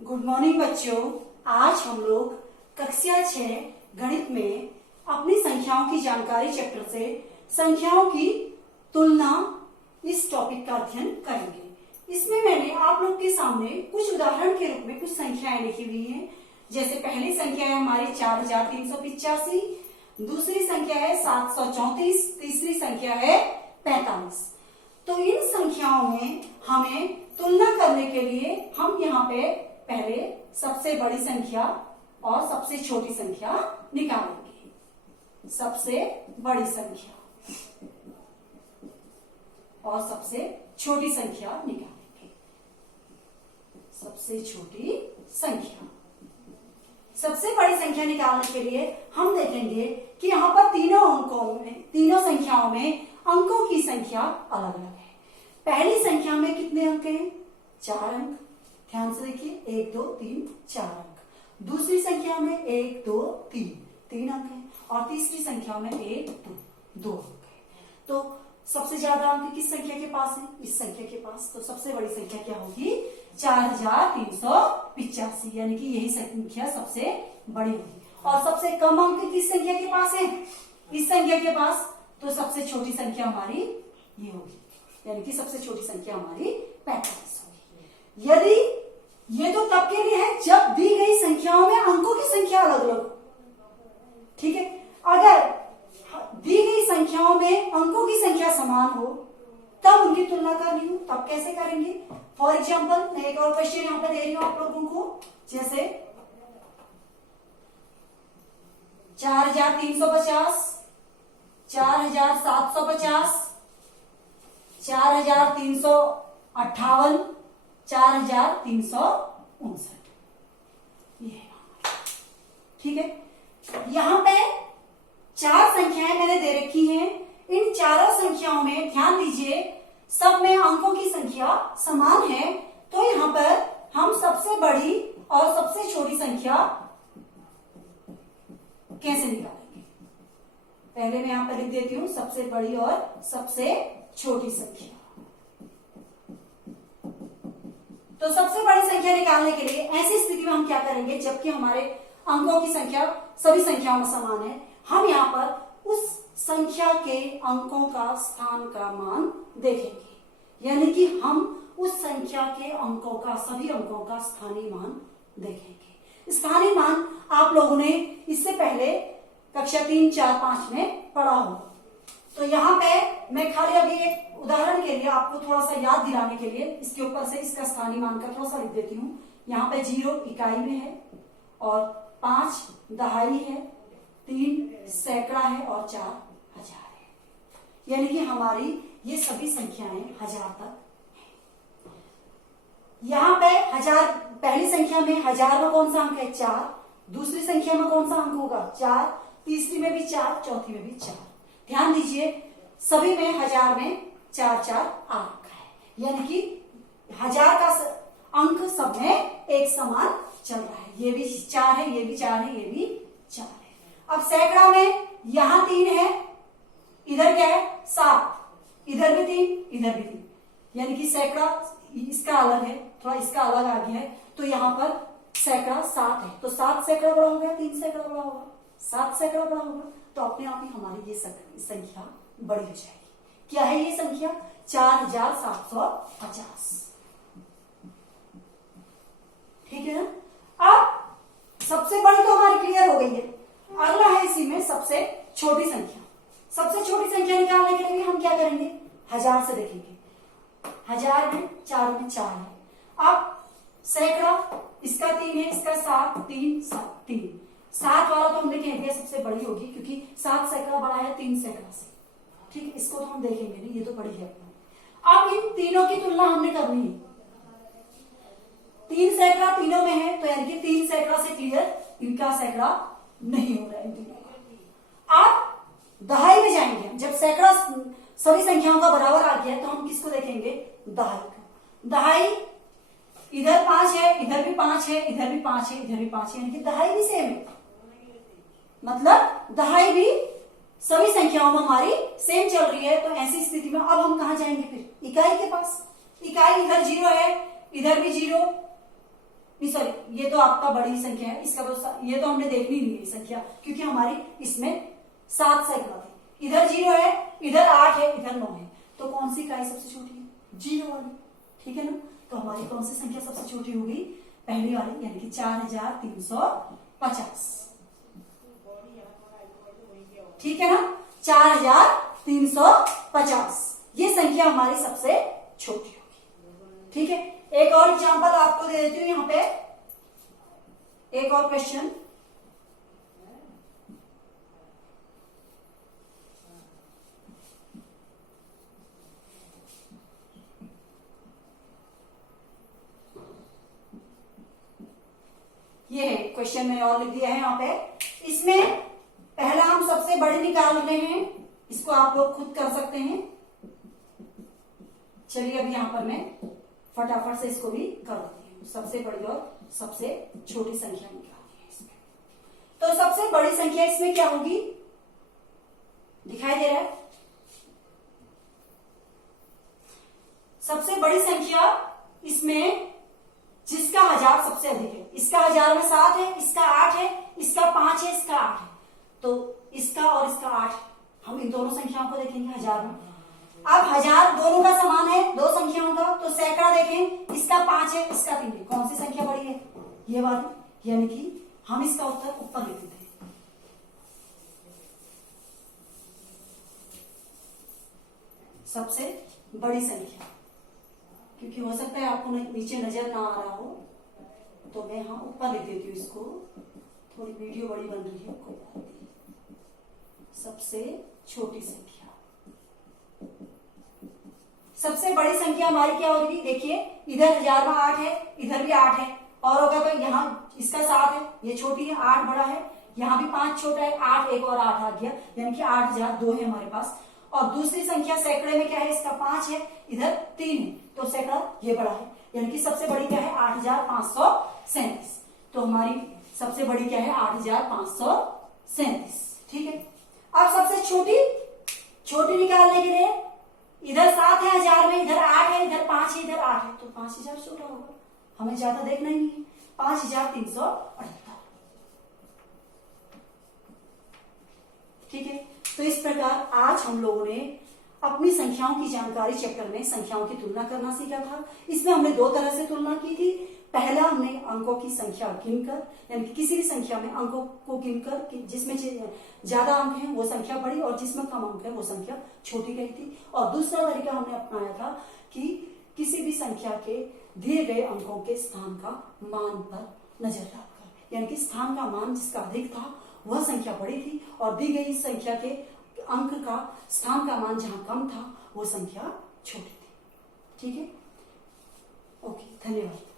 Good morning बच्चों। आज हम लोग कक्षा 6 गणित में अपनी संख्याओं की जानकारी चैप्टर से संख्याओं की तुलना इस टॉपिक का अध्ययन करेंगे। इसमें मैंने आप लोग के सामने कुछ उदाहरण के रूप में कुछ संख्याएं लिखी हुई हैं। जैसे पहली संख्या है हमारी 4385, दूसरी संख्या है 734, तीसरी संख्या है 45। तो इन संख्याओं में हमें तुलना करने के लिए हम यहाँ पे पहले सबसे बड़ी संख्या और सबसे छोटी संख्या निकालेंगे। सबसे बड़ी संख्या और सबसे छोटी संख्या निकालेंगे। सबसे छोटी संख्या, सबसे बड़ी संख्या निकालने के लिए हम देखेंगे कि यहाँ पर तीनों संख्याओं में अंकों की संख्या अलग अलग है। पहली संख्या में कितने अंक हैं? 4 अंक। ध्यान से देखिए, 1 2 3 4 अंक। दूसरी संख्या में 1 2 3 अंक है और तीसरी संख्या में 1 2 अंक है। तो सबसे ज्यादा अंक किस संख्या के पास है? इस संख्या के पास। तो सबसे बड़ी संख्या क्या होगी? 4385, यानी कि यही संख्या सबसे बड़ी होगी। और सबसे कम अंक किस संख्या के पास है? इस संख्या के पास। तो सबसे छोटी संख्या हमारी ये होगी, यानी कि सबसे छोटी संख्या हमारी 45 होगी। यदि ये तो तब के लिए है जब दी गई संख्याओं में अंकों की संख्या अलग अलग, ठीक है। अगर दी गई संख्याओं में अंकों की संख्या समान हो तब उनकी तुलना करनी हो, तब कैसे करेंगे? फॉर एग्जाम्पल मैं एक और क्वेश्चन यहां पर दे रही हूं आप लोगों को। जैसे 4350, 4750, 4358, 4359, ये ठीक है। यहां पे 4 संख्याएं मैंने दे रखी हैं। इन चारों संख्याओं में ध्यान दीजिए, सब में अंकों की संख्या समान है। तो यहां पर हम सबसे बड़ी और सबसे छोटी संख्या कैसे निकालेंगे? पहले मैं यहां पर लिख देती हूं सबसे बड़ी और सबसे छोटी संख्या। तो सबसे बड़ी संख्या निकालने के लिए ऐसी स्थिति में हम क्या करेंगे? जबकि हमारे अंकों की संख्या सभी संख्याओं में समान है, हम यहाँ पर उस संख्या के अंकों का स्थान का मान देखेंगे। यानी कि हम उस संख्या के अंकों का, सभी अंकों का स्थानीय मान देखेंगे। स्थानीय मान आप लोगों ने इससे पहले कक्षा 3 4 5 में पढ़ा हो। तो यहाँ पे मैं खाली अभी एक उदाहरण के लिए आपको थोड़ा सा याद दिलाने के लिए इसके ऊपर से इसका स्थानीय मान का थोड़ा सा लिख देती हूँ। यहाँ पे 0 इकाई में है और 5 दहाई है, 3 सैकड़ा है और 4 हजार है। यानी कि हमारी ये सभी संख्याएं 1000 तक है। यहाँ पे 1000, पहली संख्या में 1000 में कौन सा अंक है? 4। दूसरी संख्या में कौन सा अंक होगा? 4। तीसरी में भी 4, चौथी में भी 4। ध्यान दीजिए, सभी में 1000 में 4 4 अंक है, यानी कि 1000 का अंक सब में एक समान चल रहा है। ये भी 4 है, ये भी 4 है, ये भी 4 है। अब सैकड़ा में यहां 3 है, इधर क्या है? 7, इधर भी 3, इधर भी 3, यानी कि सैकड़ा इसका अलग है, थोड़ा इसका अलग आ गया है। तो यहाँ पर सैकड़ा 7 है, तो 7 सैकड़ा बड़ा हो गया, 3 सैकड़ा बड़ा होगा, 7 सैकड़ा बड़ा होगा। तो अपने आप ही हमारी ये संख्या बड़ी हो जाएगी। क्या है ये संख्या? 4750। ठीक है ना। अब सबसे बड़ी तो हमारी क्लियर हो गई है। अगला है इसी में सबसे छोटी संख्या। सबसे छोटी संख्या निकालने के लिए हम क्या करेंगे? 1000 से देखेंगे। 1000 में 4 में 4 है। अब सैकड़ा, इसका 3 है, इसका 7, 3 7 3, 7 वाला तो हमने कह दिया सबसे बड़ी होगी, क्योंकि 7 सैकड़ा बड़ा है 3 सैकड़ा से। ठीक है, इसको तो हम देखेंगे नहीं, ये तो बड़ी है। अब इन तीनों की तुलना हमने करनी है। 3 सैकड़ा तीनों में है, तो यानी कि 3 सैकड़ा से क्लियर इनका सैकड़ा नहीं हो रहा है इन तीनों का। अब दहाई में जाएंगे हम। जब सैकड़ा सभी संख्याओं का बराबर आ गया तो हम किसको देखेंगे? दहाई को। दहाई इधर 5 है, इधर भी 5 है, इधर भी 5 है, इधर भी 5 है, यानी कि दहाई भी सेम है। मतलब दहाई भी सभी संख्याओं में हमारी सेम चल रही है। तो ऐसी स्थिति में अब हम कहा जाएंगे? फिर इकाई के पास। इकाई इधर 0 है, इधर भी 0, सॉरी, ये तो आपका बड़ी संख्या है, इसका तो ये तो हमने देखनी नहीं है संख्या, क्योंकि हमारी इसमें 7 सैकड़ा थे। इधर 0 है, इधर 8 है, इधर 9 है, तो कौन सी इकाई सबसे छोटी है? 0 वाली, ठीक है ना। तो हमारी कौन सी संख्या सबसे छोटी होगी? पहली वाली, यानी कि 4350, ठीक है ना, 4350 ये संख्या हमारी सबसे छोटी होगी, ठीक है। एक और एग्जांपल आपको दे देती हूँ यहाँ पे, एक और क्वेश्चन। ये है क्वेश्चन मैंने और लिख दिया है यहाँ पे। इसमें पहला हम सबसे बड़े निकाल रहे हैं, इसको आप लोग खुद कर सकते हैं। चलिए अभी यहाँ पर मैं फटाफट से इसको भी कर देती हूँ। सबसे बड़ी और सबसे छोटी संख्या निकालनी है इसमें। तो सबसे बड़ी संख्या इसमें क्या होगी? दिखाई दे रहा है? सबसे बड़ी संख्या इसमें जिसका 1000 सबसे अधिक है, इसका 1000 में 7 है, इसका 8 है, इसका 5 है, इसका 8 है, तो इसका और इसका 8, हम इन दोनों संख्याओं को देखेंगे 1000 में। अब 1000 दोनों का समान है, दो संख्याओं का, तो सैकड़ा देखें, इसका 5 है, इसका 3 है, कौन सी संख्या बड़ी है? ये वाली, यानी कि हम इसका उत्तर ऊपर लिख देते हैं। सबसे बड़ी संख्या, क्योंकि हो सकता है आपको नीचे नजर ना आ रहा हो, तो मैं हाँ ऊपर लिख देती हूँ इसको। थोड़ी वीडियो बड़ी बन रही है, कोई बात नहीं। सबसे छोटी संख्या, सबसे बड़ी संख्या हमारी क्या होगी? देखिए इधर 1000 में 8 है, इधर भी 8 है, और होगा तो यहाँ इसका 7 है, ये छोटी है, 8 बड़ा है, यहाँ भी 5 छोटा है, 8 एक और 8 आ गया, यानी कि 8002 है हमारे पास। और दूसरी संख्या सैकड़े में क्या है? इसका 5 है, इधर 3 है, तो सैकड़ा ये बड़ा है, यानी कि सबसे बड़ी क्या है? 8537। तो हमारी सबसे बड़ी क्या है? 8537, ठीक है। अब सबसे छोटी निकालने के लिए इधर 7 है 1000 में, इधर 8 है, इधर 5 है, इधर 8 है, तो 5000 छोटा होगा, हमें ज्यादा देखना ही नहीं है। 5378, ठीक है। तो इस प्रकार आज हम लोगों ने अपनी संख्याओं की जानकारी चैप्टर में संख्याओं की तुलना करना सीखा था। इसमें हमने दो तरह से तुलना की थी। पहला हमने अंकों की संख्या गिनकर, यानी कि किसी भी संख्या में अंकों को गिनकर, जिसमें ज्यादा अंक हैं वो संख्या बड़ी और जिसमें कम अंक है वो संख्या छोटी कही थी। और दूसरा तरीका हमने अपनाया था कि किसी भी संख्या के दिए गए अंकों के स्थान का मान पर नजर डालकर, यानी कि स्थान का मान जिसका अधिक था वह संख्या बड़ी थी, और दी गई संख्या के अंक का स्थान का मान जहां कम था वो संख्या छोटी थी, ठीक है। ओके, धन्यवाद।